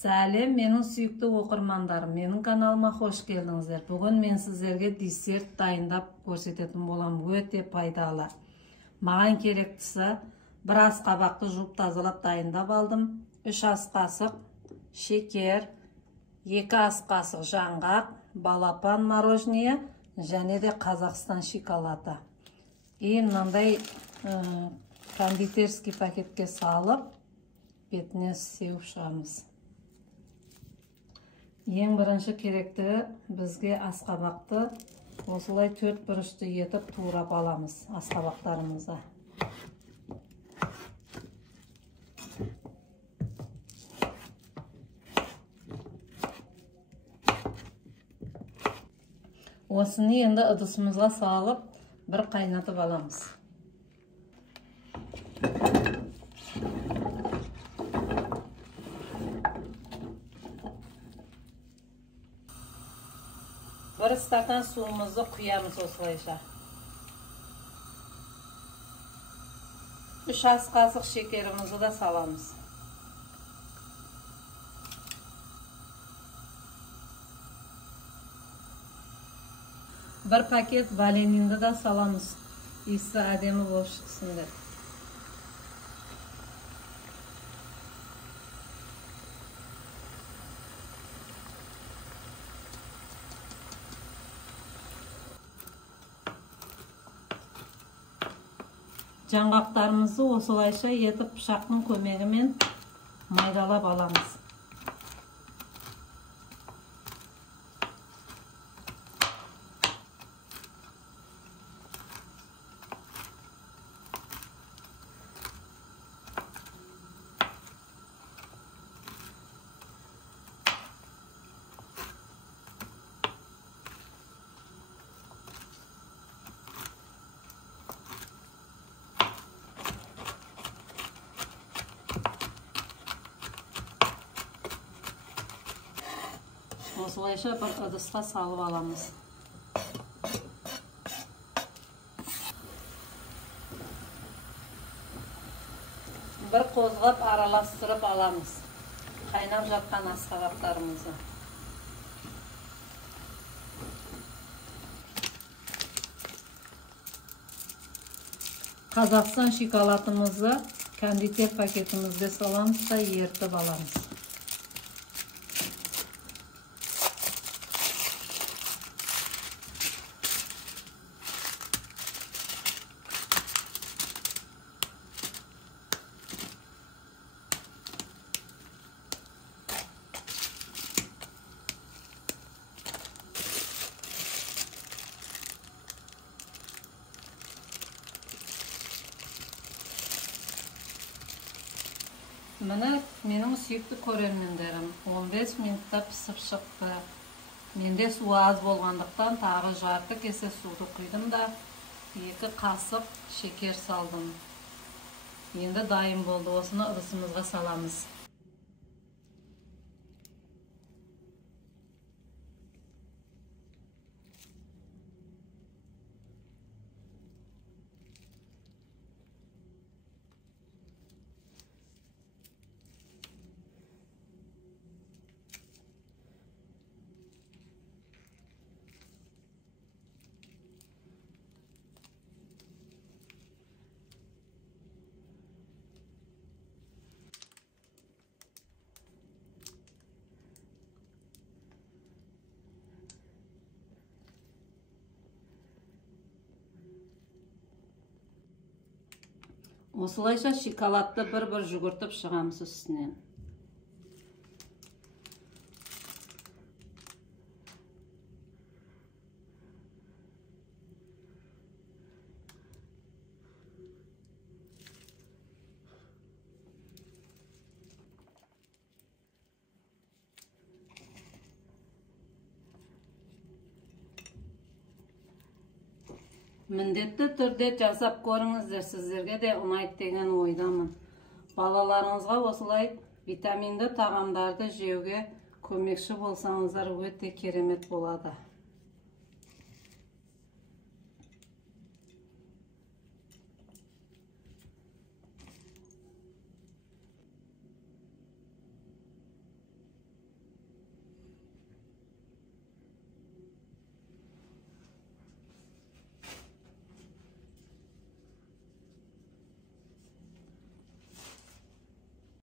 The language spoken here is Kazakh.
Сәлем, менің сүйікті оқырмандарым, менің каналыма қош келдіңіздер. Бүгін мен сіздерге десерт дайындап көрсететін боламын, өте пайдалы. Маған керектісі, бір ас қабақты жуып тазалап дайындап алдым. 3 ас қасық шекер, 2 ас қасық жаңғақ, балапан мороженое және де Қазақстан шоколады. Мынандай кондитерский пакетке салып, бетіне сеуіп шығамыз. Ең бірінші керектігі бізге асқабақты осылай 4 бұрышты етіп турап аламыз асқабақтарымызды. Осыны енді ыдысымызға салып бір қайнатып аламыз. Bir стакан суымызды құямыз осылайша. 3 ас қасық шекерімізді да саламыз. Bir paket ванилинді да саламыз. Иісі әдемі болып шықсын деп. Жаңғақтарымызды осылайша етіп пышақтың көмегімен майдалап аламыз. Осылайша бір ыдысқа салып аламыз. Bir қозғап араластырып аламыз. Қайнап жатқан асқабақтарымызды. Қазақстан шоколадымызды кондитер пакетімізге саламыз да ертіп аламыз. Міне менің сүйікті көрермендерім 15 минутта пісіп шықты. Менде су аз болғандықтан тағы жарты кесе суды құйдым да 2 қасық шекер салдым. Енді дайын болды. Осыны ыдысымызға саламыз. Осылайша шоколадты бір-бір жүгіртіп шығамыз үстінен. Міндетті түрде жасап көріңіздер, сіздерге де ұнайды деген ойдамын. Балаларыңызға осылай витаминді тағамдарды жеуге көмекші болсаңыздар өте керемет болады.